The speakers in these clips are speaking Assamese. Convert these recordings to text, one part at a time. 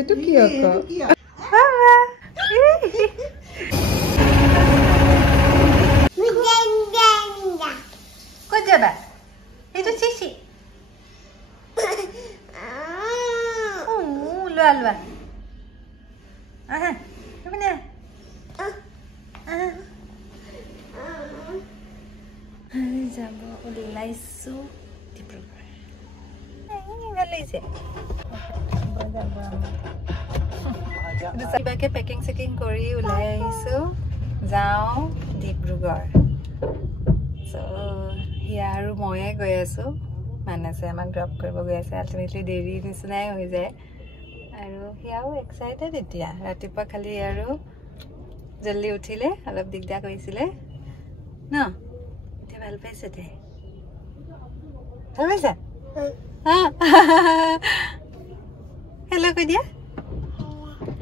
Itu Kyoko. Kok coba? Itu Cici. Lua. Aha, mana? যাব ওলাইছো ডিব্ৰুগড় ভাল লাগিছে কিবাকে পেকিং চেকিং কৰি ওলাই আহিছো যাওঁ ডিব্ৰুগড় চ' হিয়া আৰু ময়ে গৈ আছো মানসে আমাক ড্ৰপ কৰিব গৈ আছে আল্টিমেটলি দেৰি নিচিনাই হৈ যায় আৰু হিয়াও এক্সাইটেড এতিয়া ৰাতিপুৱা খালি আৰু জল্দি উঠিলে অলপ দিগদাৰ কৰিছিলে ন ভাল পাইছে দে ভাল পাইছা হেল্ল' কৈ দিয়া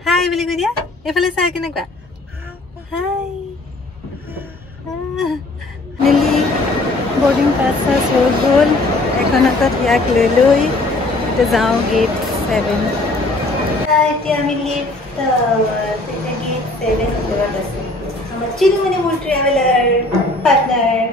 হাই বুলি কৈ দিয়া এইফালে চাই কেনেকুৱা হাই লিলি বৰ্ডিং পাছ হৈ গ'ল এখন হাতত ইয়াক লৈ লৈ এতিয়া যাওঁ গেট 7 এতিয়া আমি লিফ্ট গেট 7 ওপৰত আছো আমাৰ চিনুমণি মোৰ ট্ৰেভেলাৰ পাৰ্টনাৰ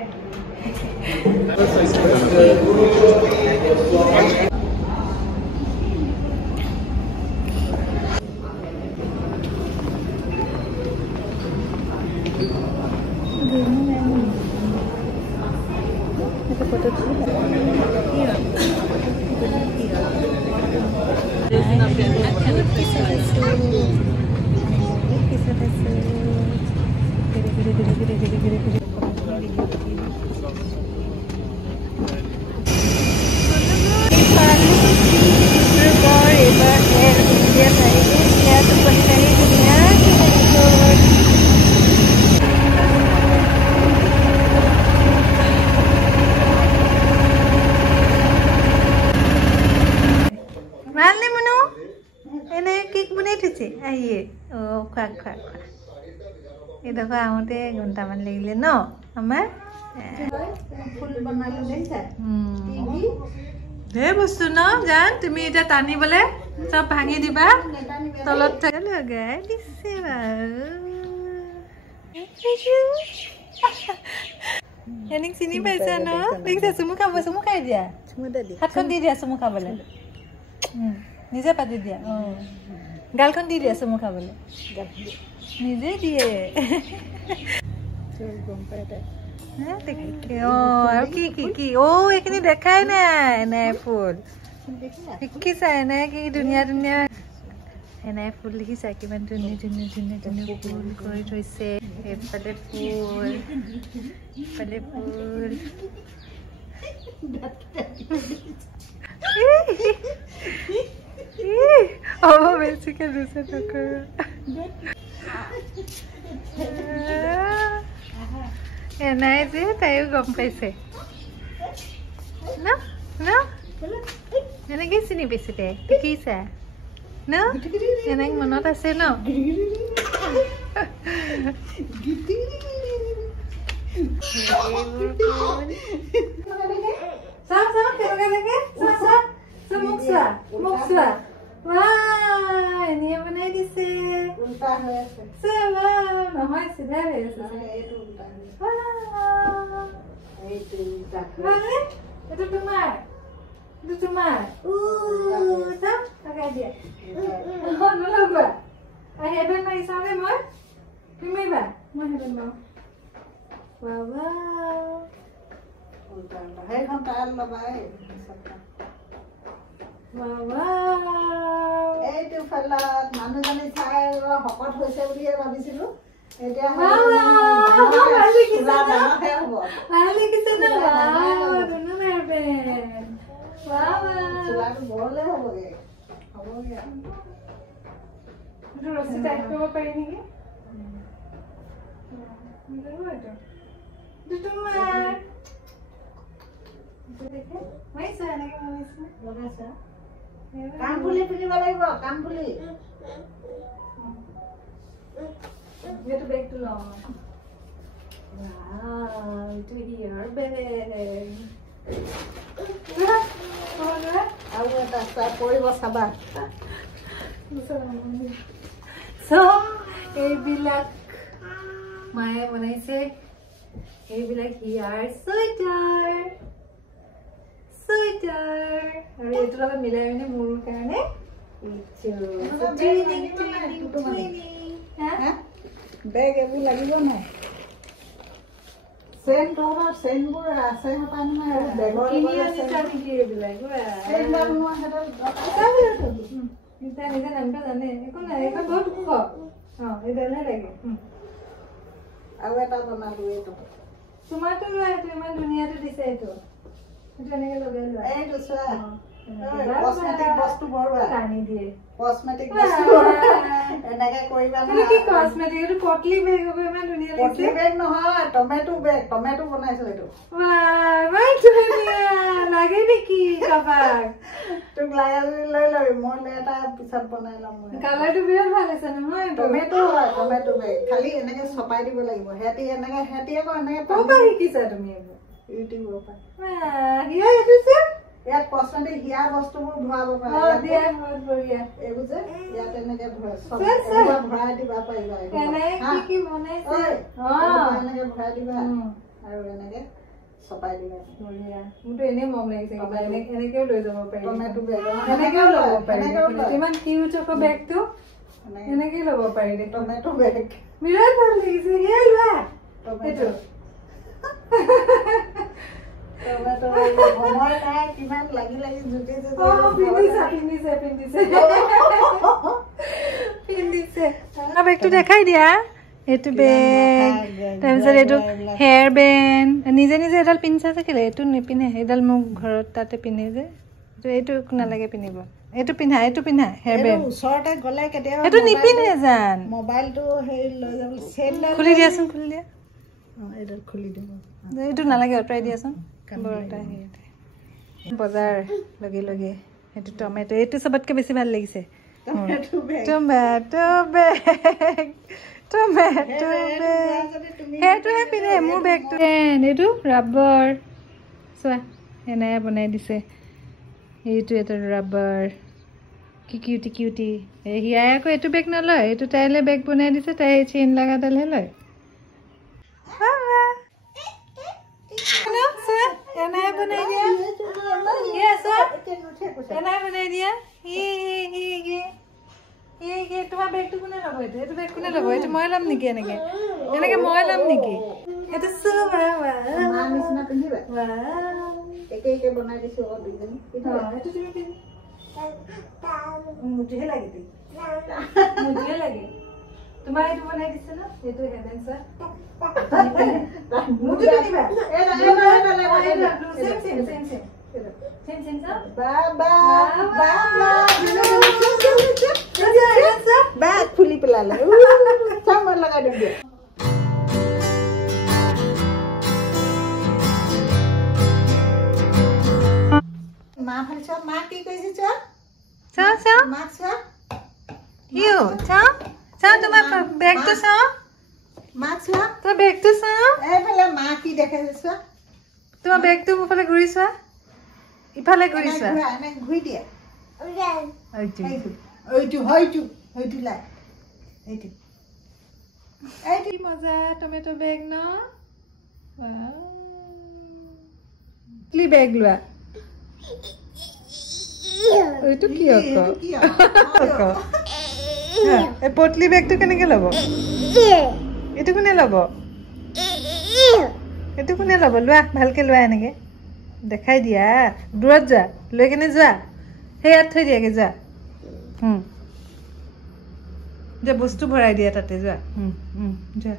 দেখো আহোঁতে ঘণ্টামান লাগিলে ন আমাৰ ঢেৰ বস্তু ন জান তুমি এতিয়া টানিবলে চব ভাঙি দিবা তলত লগাই দিছে এনেক চিনি পাইছা ন দেখিছা চুমু খাই দিয়া হাতখন দি দিয়া চুমু খাবলে নিজে পাতি দিয়া গালখন দি দিয়া চুমু খাবলে নিজে দিয়ে আৰু কি এইখিনি দেখাই নাই ফুল শিকিছা এনাই কি ধুনীয়া এনাই ফুল দেখিছা কিমান ধুনীয়া ফুল কৰি থৈছে এইফালে ফুল বেছিকে দিছে নকৰ এনাই যে তাইও গম পাইছে ন এনেকে চিনি পাইছে দে দেখিছা ন এনেক মনত আছে ন এনে বনাই দিছে নহয় চিধা হৈ আছে এইটো তোমাৰ লগাই দিয়া নলগোৱা হেডন মাৰিছানে মই তুমিবা মই হেডন মাৰো সেইখন তাল লগাই এইটো ফেলত মানুহজনী চাই শকত হৈছে বুলিয়ে ভাবিছিলো এতিয়া ৰছী টাইট কৰিব পাৰি নেকি কাণফুলি পিন্ধিব লাগিব কাণফুলি এইটো বেগটো লওঁ এইটো হিয়াৰ বেগ আৰু এটা পৰিব চাবা এইবিলাক মায়ে বনাইছে এইবিলাক হিয়াৰ চুৱেটাৰ আৰু এইটো লগত মিলাই মানে মোৰ কাৰণে বেগ এইবোৰ লাগিব নাই চেন তহঁতৰ চেনবোৰ আছে বেগৰ নিজে নামটো জানে একো নাই এইখন বহুত ওখ এইডালহে লাগে আৰু এটা বনালো এইটো তোমাৰতো লোৱা এইটো ইমান ধুনীয়াটো দিছে এইটো এনেকে লগাই লোৱা এইটো চোৱা কসমেটিক বস্তু ভৰোৱা টানি দিয়ে কসমেটিক বস্তু এনেকে কৰিবা না কি কসমেটিক এইটো পটলি বেগ হ'ব ইমান ধুনীয়া লাগিছে পটলি বেগ নহয় টমেটো বেগ টমেটো বনাইছো এইটো বাই ধুনীয়া লাগে নেকি কাবাক তোক লাগে লৈ লবি মই এটা পিছত বনাই ল'ম কালাৰটো বিৰাট ভাল আছে নহয় টমেটো হয় টমেটো বেগ খালি এনেকে চপাই দিব লাগিব হেতি আকৌ এনেকে ক'ৰ পৰা শিকিছা তুমি এইবোৰ ইউটিউবৰ পৰা হিয়া এইটো যে ইয়াত কসমেটিক হিয়া বস্তুবোৰ ভৰাব পাৰা এইবোৰ যে ইয়াত এনেকে ভৰাই দিবা পাৰিবা এনেকে ভৰাই দিবা আৰু এনেকে চপাই দিবা মোৰতো এনেই মৰম লাগিছে এনেকেও লৈ যাব পাৰি টমেটো বেগ এনেকেও ল'ব পাৰি ইমান কিউট আকৌ বেগটো এনেকেই ল'ব পাৰি দে টমেটো বেগ বিৰাট ভাল লাগিছে হিয়া লোৱা এইটো সময় নাই কিমান লাগি জুটিছে বেগটো দেখাই দিয়া এইটো বেগ তাৰপিছত এইটো হেয়াৰ বেণ্ড নিজে নিজে এডাল পিন্ধিছা চাগে এইটো নিপিন্ধে এইডাল মোক ঘৰত তাতে পিন্ধে যে এইটো নালাগে পিন্ধিব এইটো পিন্ধা হেয়াৰ বেণ্ড ওচৰতে গ'লে কেতিয়াবা এইটো নিপিন্ধে জান মোবাইলটো হেৰি লৈ যাব খুলি দিয়াচোন খুলি দিয়া এইডাল খুলি দিব এইটো নালাগে আঁতৰাই দিয়াচোন বজাৰ লগে লগে এইটো টমেটো এইটো চবতকৈ বেছি ভাল লাগিছে সেইটোহে পিন্ধে মোৰ বেগটো এইটো ৰাবৰ চোৱা এনাই বনাই দিছে এইটো এটা ৰাবৰ কি কিউটি হিয়াই আকৌ এইটো বেগ নলয় এইটো তাইলৈ বেগ বনাই দিছে তাই চেইন লগাডালহে লয় তোমাৰ বেগটো কোনে ল'ব এইটো বেগ কোনে ল'ব এইটো মই ল'ম নেকি এনেকে মই ল'ম নেকি এইটো নিচিনা পিন্ধিবা একে বনাই দিছো দুইজনী মুঠিহে লাগে মুঠিহে লাগে তোমাৰ এইটো বনাই দিছে ন এইটো হেভেন ছাৰ মুঠি পিন্ধিবা খুলি পেলালে লগাই দিম দিয়া মা ভাল চোৱা মা কি কৈছে চোৱা মা চোৱা তোমাৰ বেগটো চাওঁ মা চোৱা তোমাৰ বেগটো চাওঁ এইফালে মা কি দেখাইছে চোৱা তোমাৰ বেগটো মোৰ ফালে ঘূৰি চোৱা ইফালে ঘূৰি চোৱা ঘূৰি দিয়া মজা টমেটো বেগ ন বেগ লোৱা এইটো কি পটলি বেগটো কেনেকে ল'ব এইটো কোনে ল'ব লোৱা ভালকে লোৱা এনেকে দেখাই দিয়া দূৰত যোৱা লৈ কেনে যোৱা সেই ইয়াত থৈ দিয়াগে যোৱা যে বস্তু ভৰাই দিয়া তাতে যোৱা যোৱা